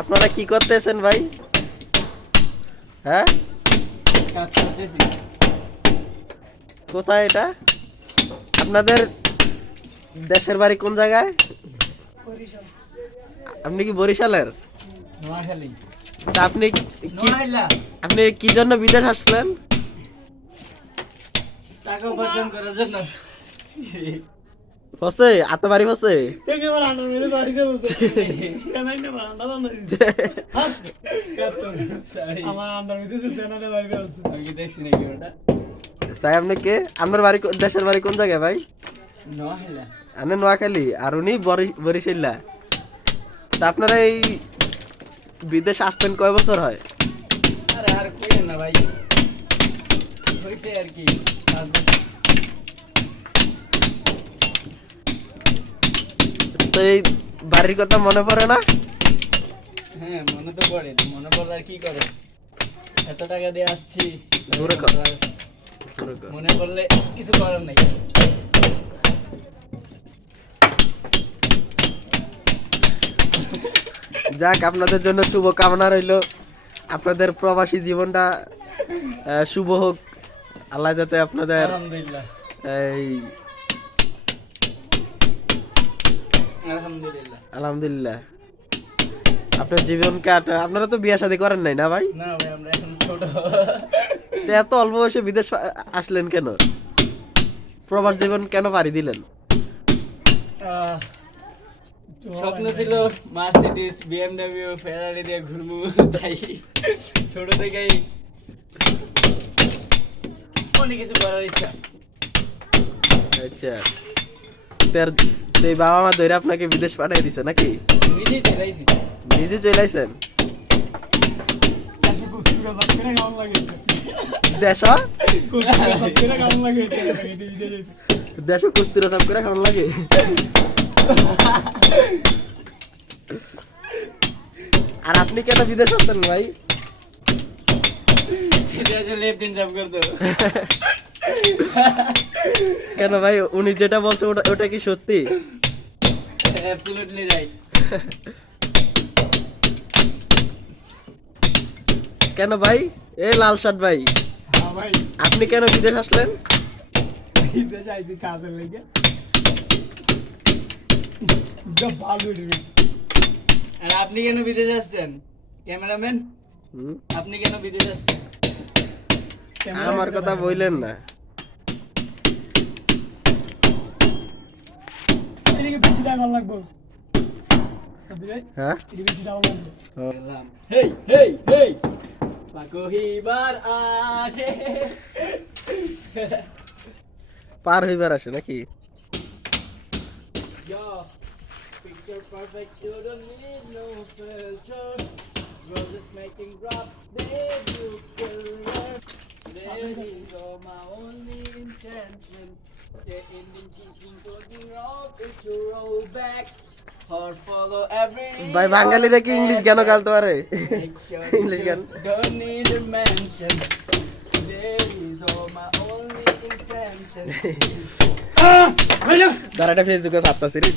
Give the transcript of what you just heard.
আপনারা কি করতেছেন ভাই? হ্যাঁ, কাজ করতেছি। কোথায় এটা? আপনাদের দেশের বাড়ি কোন জায়গায়? আপনি কি বরিশালের? নোয়াখালী। তা আপনি নোয়াখালী। আপনি কি জন্য বিদেশ আসলেন? টাকা উপার্জন করার জন্য। হচ্ছে আত্ম বাড়ি হচ্ছে। চাই আপনি কে? আপনার বাড়ি দেশের বাড়ি কোন জায়গায় ভাই? নোয়াখালী। আপনি নোয়াখালী আর উনি বরিশাল্লা। তা আপনারা এই বিদেশ আসতেন কয় বছর হয়? আরে আর কই না ভাই, হইছে আর কি 5 বছর। তো এই বাড়ির কথা মনে পড়ে না? হ্যাঁ মনে তো পড়ে, মনে পড়লে আর কি করে, এত টাকা দিয়ে আসছি। ঘুরে কর। মনে পড়লে কিছু করার নাই। যাক, আপনাদের জন্য শুভ কামনা রইল। আপনাদের প্রবাসী জীবনটা শুভ হোক। আল্লাহ যাতে আপনাদের আলহামদুলিল্লাহ। এই আলহামদুলিল্লাহ। আলহামদুলিল্লাহ আপনার জীবনকে আপনারা তো বিয়ে শাদী করেন নাই না ভাই? না ভাই, আমরা এখন ছোট। তো এত অল্প বয়সে বিদেশ আসলেন কেন? প্রবাস জীবন কেন পাড়ি দিলেন? স্বপ্ন ছিল মার্সিডিজ, বিএমডব্লিউ, ফেরারি দিয়ে ঘুরবো, তাই ছোট থেকেই অনেক কিছু করার ইচ্ছা। আচ্ছা, তো এই বাবা মা ধরে আপনাকে বিদেশ পাঠিয়ে দিছে নাকি? নিজেই চালাইছি। নিজে চলে আইছেন দেশ? দেশ কুস্তিরা সব করে কেমন লাগে? আর আপনি কেন বিদেশ আসছেন ভাই? লেফটিন জব করতো। কেন ভাই, উনি যেটা বলছে ওটা কি সত্যি? Absolutely right. কেন ভাই? এ লাল শার্ট ভাই, আপনি কেন বিদেশ আসলেন? বিদেশ আইছি কাজের লেগে। আর আপনি কেন বিদেশ আসছেন ক্যামেরাম্যান? আপনি কেন বিদেশ আসছেন? আমার কথা বললেন না। হ্যাঁ, হেই হেই হেই পাকহিবার আসে। পার হইবার আসে নাকি? Yo, picture perfect, you don't need no filter. Roses making drop, babe, you killer. That is all my only intention. Stay in the kitchen, talking rock, it's to roll back. Or follow every ভাই বাঙালিরা কি English গানও গাইতে পারে? English গান don't need a mention. That is all my only intention. দাঁড়াটা ফেসবুকে ছাড়তাছি রে।